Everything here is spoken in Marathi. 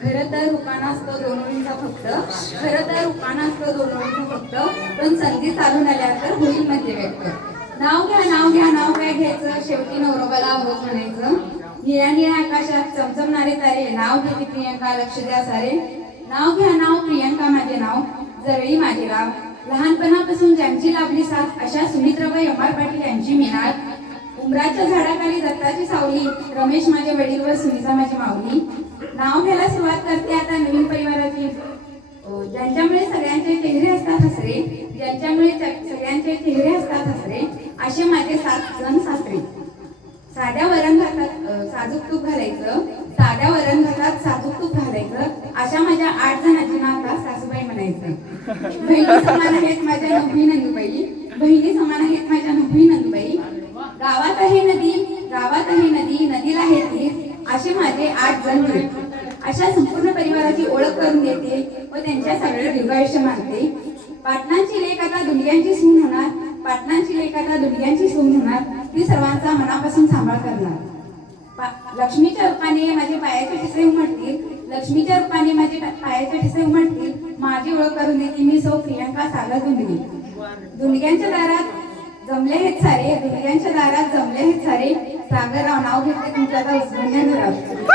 खरं तर रुपाना असतो दोन ओळींचा फक्त, खरं तर रुपाना असतो दोन ओळींचा फक्त, पण संधी चालून आल्या तर होईल मध्ये व्यक्त. नाव घ्या नाव घ्या नाव काय घ्यायचं, शेवटी नवरोबाला होच म्हणायचं. निळ्या निळ्या आकाशात चमचमणारे तारे, नाव घेते प्रियंका लक्ष द्या सारे. नाव घ्या नाव प्रियंका माझे नाव, जवळी माझे नाव. लहानपणापासून ज्यांची लाभली साथ, अशा सुमित्राबाई अमर पाटील यांची मिनार. उमराच्या झाडाखाली दत्ताची सावली, रमेश माझे वडील व सुनीता माझी माऊली. नाव घ्यायला सुरुवात करते आता नवीन परिवाराची, ज्यांच्यामुळे सगळ्यांचे चेहरे असतात हसरे, ज्यांच्यामुळे सगळ्यांचे चेहरे असतात हसरे, असे माझे 7 जण सासरे. साध्या वरण भातात साजूक तूप घालायचं, साध्या वरण भातात साजूक तूप घालायचं, अशा माझ्या 8 जणांची नाव आता सासूबाई म्हणायचं. बहिणी समान आहेत माझ्या नववी नंदुबाई, बहिणी समान आहेत माझ्या नववी नंदुबाई. गावात आहे नदी, गावात आहे नदी, नदीला आहे तीर, असे माझे 8 जण वीर. अशा संपूर्ण परिवाराची ओळख करून देते व त्यांच्या सगळे दीर्घायुष्य मानते. पाटणांची लेक आता दुनियांची सून होणार, पाटणांची लेक आता दुनियांची सून होणार, ती सर्वांचा मनापासून सांभाळ करणार. लक्ष्मीच्या रूपाने माझे पायाचे ठिसे उमटतील, लक्ष्मीच्या रूपाने माझे पायाचे ठिसे उमटतील, माझी ओळख करून देते मी सौ प्रियंका सागर दुंडगी. दुंडग्यांच्या दारात जमले आहेत सारे, दुंडग्यांच्या दारात जमले आहेत सारे, सागरराव नाव घेतले तुमच्या आता उस्मानिया घरात.